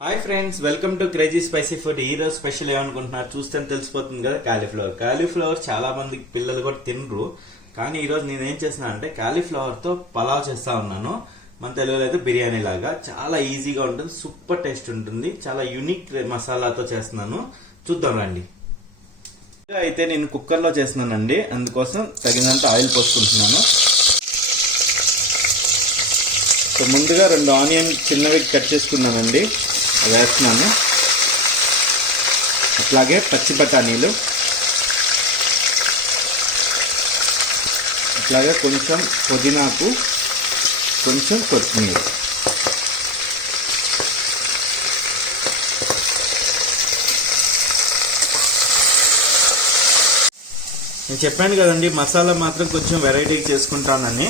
Hi friends, welcome to crazy spicy food. ఈ రోజు special ఏమనుకుంటున్నారు చూస్తే తెలిసిపోతుంది కదా. కాలీఫ్లవర్ చాలా మంది పిల్లలు కూడా తినరు. కానీ ఈ రోజు నేను ఏం చేసిన అంటే కాలీఫ్లవర్ తో పలావ్ చేస్తా ఉన్నాను. మన తెలుగులో అయితే బిర్యానీ లాగా చాలా ఈజీగా ఉంటుంది, సూపర్ టేస్ట్ ఉంటుంది. చాలా యూనిక్ మసాలాతో చేస్తున్నాను, చూద్దాం రండి. అయితే నేను కుక్కర్ లో చేస్తున్నానండి, అందుకోసం తగినంత ఆయిల్ పోసుకుంటున్నాను. సో ముందుగా 2 ఆనియన్ చిన్నవి కట్ చేసుకున్నానండి, వేస్తున్నాను. అట్లాగే పచ్చి బఠానీలు, అట్లాగే కొంచెం పుదీనాకు, కొంచెం కొత్తిమీర. నేను చెప్పాను కదండి, మసాలా మాత్రం కొంచెం వెరైటీ చేసుకుంటానని.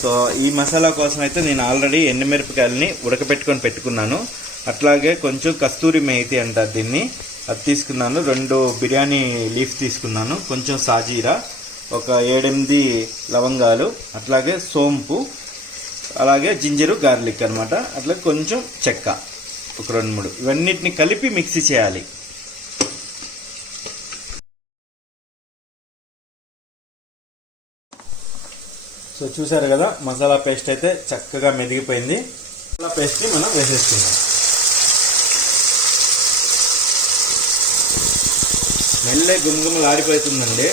సో ఈ మసాలా కోసం అయితే నేను ఆల్రెడీ ఎండుమిరపకాయలని ఉడకపెట్టుకొని పెట్టుకున్నాను. అట్లాగే కొంచెం కస్తూరి మేతి అంటారు దీన్ని, అది తీసుకున్నాను. 2 బిర్యానీ లీఫ్ తీసుకున్నాను, కొంచెం సాజీరా, ఒక 7-8 లవంగాలు, అట్లాగే సోంపు, అలాగే జింజరు గార్లిక్ అనమాట. అట్లాగే కొంచెం చెక్క, ఒక 2-3. ఇవన్నిటిని కలిపి మిక్సీ చేయాలి. సో చూసారు కదా, మసాలా పేస్ట్ అయితే చక్కగా మెదిగిపోయింది. మసాలా పేస్ట్ని మనం వేసేసుకుందాం. మెల్లె గుమగుమలు ఆడిపోతుందండి.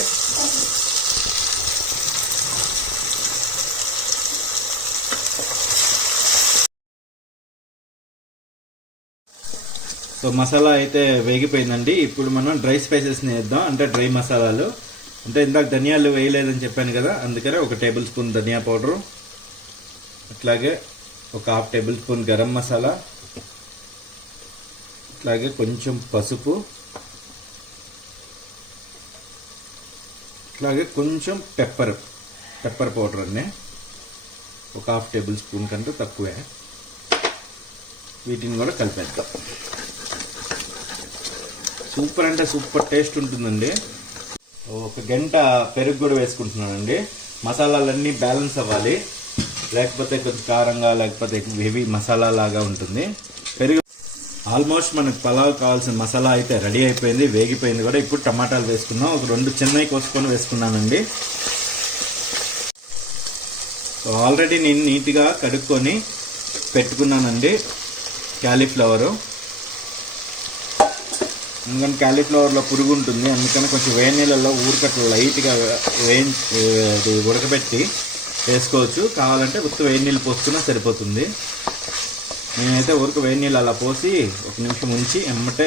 సో మసాలా అయితే వేగిపోయిందండి. ఇప్పుడు మనం డ్రై స్పైసెస్ని వేద్దాం, అంటే డ్రై మసాలాలు. అంటే ఇందాక ధనియాలు వేయలేదని చెప్పాను కదా, అందుకనే 1 టేబుల్ స్పూన్ ధనియా పౌడరు, అట్లాగే ఒక 1/2 టేబుల్ స్పూన్ గరం మసాలా, అట్లాగే కొంచెం పసుపు, అట్లాగే కొంచెం పెప్పర్ పౌడర్ అన్నీ, ఒక 1/2 టేబుల్ స్పూన్ కంటే తక్కువే. వీటిని కూడా కలిపేద్దాం. సూపర్ అంటే సూపర్ టేస్ట్ ఉంటుందండి. 1 గంట పెరుగు కూడా వేసుకుంటున్నానండి. మసాలాలన్నీ బ్యాలెన్స్ అవ్వాలి, లేకపోతే కొంచెం కారంగా, లేకపోతే హెవీ మసాలా లాగా ఉంటుంది. పెరుగు ఆల్మోస్ట్ మనకు పలావ్ కావాల్సిన మసాలా అయితే రెడీ అయిపోయింది, వేగిపోయింది కూడా. ఇప్పుడు టమాటాలు వేసుకున్నాం. ఒక 2 చిన్నవి కోసుకొని వేసుకున్నానండి. సో ఆల్రెడీ నేను నీట్గా కడుక్కొని పెట్టుకున్నానండి కాలీఫ్లవరు. ఎందుకంటే కాలీఫ్లవర్లో పురుగు ఉంటుంది, అందుకని కొంచెం వేడి నీళ్ళల్లో ఊరికట్టు లైట్గా ఉడకబెట్టి వేసుకోవచ్చు. కావాలంటే ఉత్త వేడి నీళ్ళు పోసుకున్నా సరిపోతుంది. నేనైతే ఊరికి వేడి నీళ్ళు అలా పోసి 1 నిమిషం ఉంచి ఎమ్మటే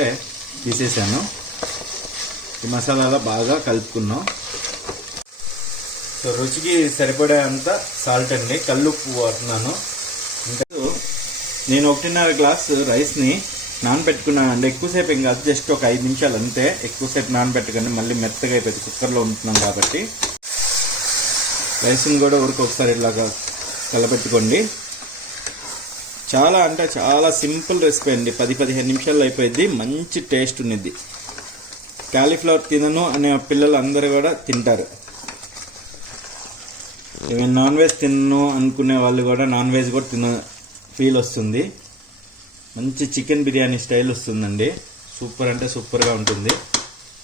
తీసేసాను. ఈ మసాలాలో బాగా కలుపుకున్నాం. సో రుచికి సరిపడే అంత సాల్ట్ అండి, కల్లుప్పు వాడుతున్నాను. నేను 1.5 గ్లాసు రైస్ని నానబెట్టుకున్నానండి. ఎక్కువసేపు ఏం కాదు, జస్ట్ ఒక 5 నిమిషాలు అంతే. ఎక్కువసేపు నానబెట్టకండి, మళ్ళీ మెత్తగా అయిపోయింది. కుక్కర్లో ఉంటున్నాం కాబట్టి రైస్ని కూడా ఊరికి ఒకసారి ఇలాగా కలపెట్టుకోండి. చాలా అంటే చాలా సింపుల్ రెసిపీ అండి, 10-15 నిమిషాల్లో అయిపోయింది. మంచి టేస్ట్ ఉన్నది. కాలీఫ్లవర్ తినను అనే పిల్లలు అందరూ కూడా తింటారు. ఈవెన్ నాన్ వెజ్ తినను అనుకునే వాళ్ళు కూడా నాన్ వెజ్ కూడా తిన ఫీల్ వస్తుంది. మంచి చికెన్ బిర్యానీ స్టైల్ వస్తుందండి. సూపర్ అంటే సూపర్గా ఉంటుంది.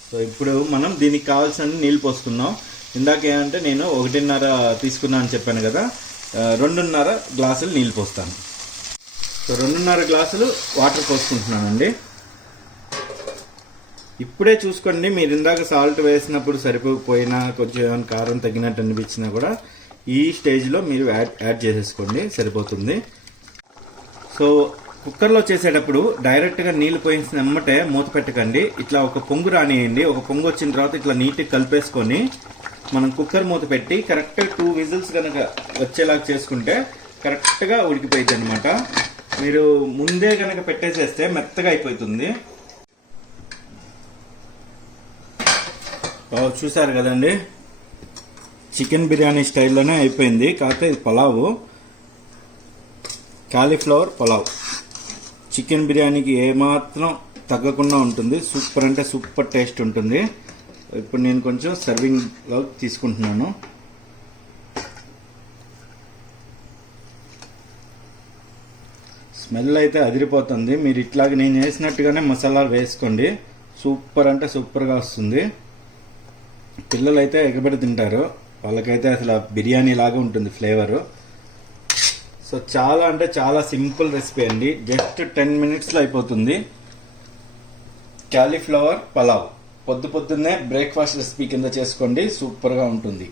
సో ఇప్పుడు మనం దీనికి కావాల్సిన నీళ్ళు పోసుకుందాం. ఇందాక ఏమంటే నేను 1.5 తీసుకున్నా అని చెప్పాను కదా, 2.5 గ్లాసులు నీళ్ళు పోస్తాను. సో 2.5 గ్లాసులు వాటర్ పోసుకుంటున్నానండి. ఇప్పుడే చూసుకోండి, మీరు ఇందాక సాల్ట్ వేసినప్పుడు సరిపోకపోయినా, కొంచెం ఏమైనా కారం తగ్గినట్టు అనిపించినా కూడా ఈ స్టేజ్లో మీరు యాడ్ చేసేసుకోండి, సరిపోతుంది. సో కుక్కర్లో చేసేటప్పుడు డైరెక్ట్గా నీళ్ళు పోయించిన ఎమ్మటే మూత పెట్టకండి. ఇట్లా ఒక పొంగు రానియండి. ఒక పొంగు వచ్చిన తర్వాత ఇట్లా నీట్గా కలిపేసుకొని మనం కుక్కర్ మూత పెట్టి కరెక్ట్గా 2 విజిల్స్ కనుక వచ్చేలాగా చేసుకుంటే కరెక్ట్గా ఉడికిపోయింది అనమాట. మీరు ముందే కనుక పెట్టేసేస్తే మెత్తగా అయిపోతుంది. చూసారు కదండి, చికెన్ బిర్యానీ స్టైల్లోనే అయిపోయింది. కాకపోతే ఇది పలావు, కాలీఫ్లవర్ పలావ్. చికెన్ బిర్యానీకి ఏమాత్రం తగ్గకుండా ఉంటుంది. సూపర్ అంటే సూపర్ టేస్ట్ ఉంటుంది. ఇప్పుడు నేను కొంచెం సర్వింగ్లో తీసుకుంటున్నాను. స్మెల్ అయితే అదిరిపోతుంది. మీరు ఇట్లాగ నేను వేసినట్టుగానే మసాలాలు వేసుకోండి, సూపర్ అంటే సూపర్గా వస్తుంది. పిల్లలు అయితే ఎగబడి తింటారు, వాళ్ళకైతే అసలు బిర్యానీ లాగా ఉంటుంది ఫ్లేవరు. సో చాలా అంటే చాలా సింపుల్ రెసిపీ అండి, జస్ట్ 10 minutesలో అయిపోతుంది. క్యాలీఫ్లవర్ పలావ్ పొద్దున్నే బ్రేక్ఫాస్ట్ రెసిపీ కింద చేసుకోండి, సూపర్గా ఉంటుంది.